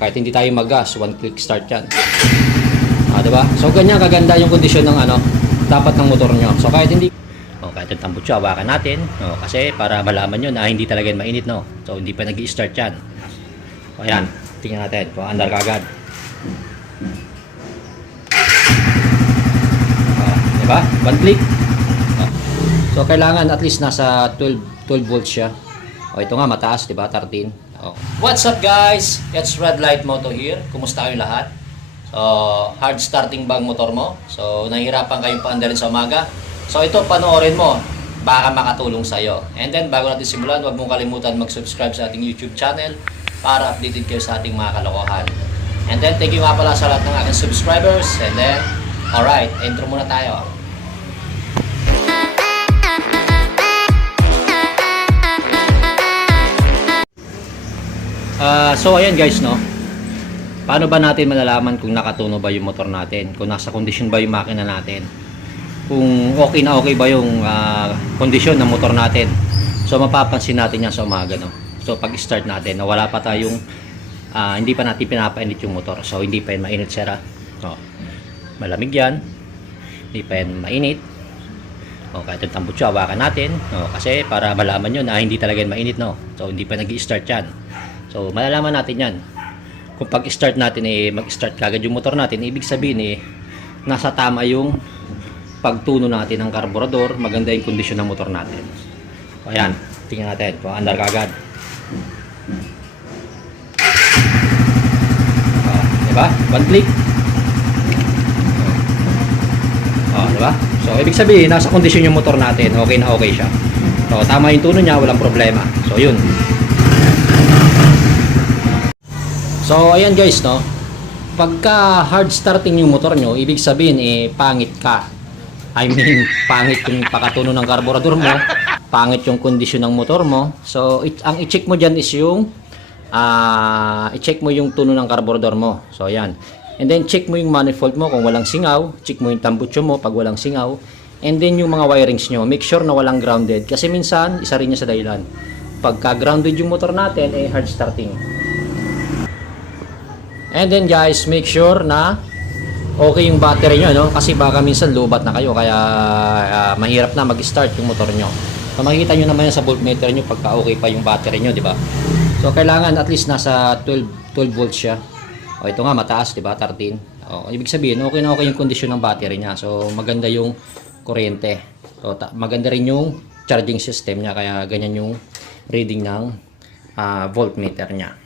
Kahit hindi tayo mag-gas, one click start yan. Diba? So ganyan kaganda yung kondisyon ng dapat ng motor nyo. So kahit hindi kahit yung tambutso, hawakan natin. Kasi para malaman nyo na hindi talaga mainit, no? So hindi pa nag-i-start yan. So ayan, tingnan natin kung andar kagad. Diba? One click. So kailangan at least nasa 12 volts siya. Ito nga mataas, diba? 13. What's up guys? It's Red Light Moto here. Kumusta kayong lahat? So, hard starting ba ang motor mo? So, nahihirapan kayong paandarin sa umaga? So, ito panoorin mo. Baka makatulong sa'yo. And then, bago natin simulan, huwag mong kalimutan mag-subscribe sa ating YouTube channel para updated kayo sa ating mga kalokohan. And then, thank you nga pala sa lahat ng aking subscribers. And then, alright, intro muna tayo. So, ayan guys, no? Paano ba natin malalaman kung nakatuno ba yung motor natin? Kung nasa kondisyon ba yung makina natin? Kung okay na okay ba yung kondisyon ng motor natin? So mapapansin natin yan sa umaga, no? So pag start natin, na wala pa tayong hindi pa natin pinapainit yung motor. So hindi pa yan mainit, sira. Malamig yan. Hindi pa yan mainit. Kahit yung tambutso, hawakan natin. Kasi para malaman nyo na hindi talaga yan mainit, no? So hindi pa nag-i-start yan. So malalaman natin yan. Kung pag-start natin mag-start kagad yung motor natin, ibig sabihin nasa tama yung pagtuno natin ng karburador, maganda yung kondisyon ng motor natin. So, ayan, tingnan natin kung andar kagad. Diba? One click. Diba? So, ibig sabihin, nasa kondisyon yung motor natin, okay na okay siya. So, tama yung tuno niya, walang problema. So, yun. So, ayan guys, no? Pagka hard starting yung motor nyo, ibig sabihin, pangit ka. I mean, pangit yung pakatuno ng karburador mo, pangit yung kondisyon ng motor mo. So, ang i-check mo dyan is yung, i-check mo yung tuno ng karburador mo. So, ayan. And then, check mo yung manifold mo kung walang singaw. Check mo yung tambutso mo pag walang singaw. And then, yung mga wirings nyo, make sure na walang grounded. Kasi minsan, isa rin niya sa dahilan. Pagka grounded yung motor natin, hard starting. And then guys, make sure na okay yung battery nyo, no? Kasi baka minsan lubat na kayo, kaya mahirap na mag-start yung motor nyo. So makikita nyo naman yan sa voltmeter nyo pagka okay pa yung battery nyo, di ba? So kailangan at least nasa 12 volts siya. Ito nga mataas, di ba? 13. Ibig sabihin, okay na okay yung kondisyon ng battery niya. So maganda yung kuryente. So maganda rin yung charging system niya, kaya ganyan yung reading ng voltmeter niya.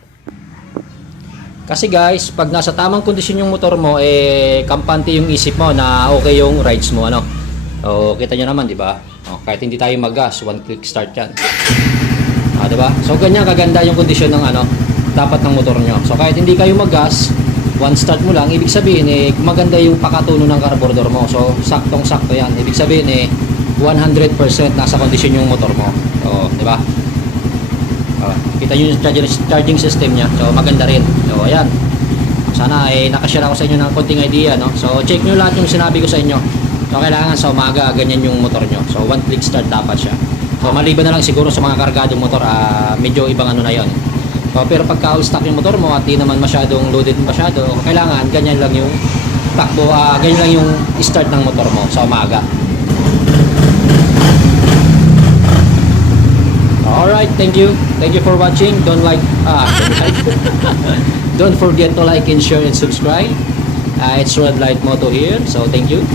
Kasi guys, pag nasa tamang kondisyon yung motor mo, kampante yung isip mo na okay yung rides mo, ano? So, kita nyo naman, di ba? Kahit hindi tayo mag-gas, one click start yan. Di ba? So, ganyan kaganda yung kondisyon ng dapat ng motor nyo. So, kahit hindi kayo mag-gas, one start mo lang, ibig sabihin, maganda yung pakatuno ng karburador mo. So, saktong-sakto yan. Ibig sabihin, 100% nasa kondisyon yung motor mo. So, di ba? Kita nyo yung charging system nya, so maganda rin. So ayan, sana nakashare ako sa inyo ng konting idea, no? So check nyo lahat yung sinabi ko sa inyo. So kailangan sa umaga ganyan yung motor nyo, so one click start dapat siya. So maliban na lang siguro sa mga kargadong motor, medyo ibang na yon. So, pero pagka all stock yung motor mo at di naman masyadong loaded masyado, kailangan ganyan lang yung takbo, ganyan lang yung start ng motor mo sa umaga. Alright, thank you. Thank you for watching. Don't forget to like and share and subscribe. It's Red Light Moto here. So, thank you.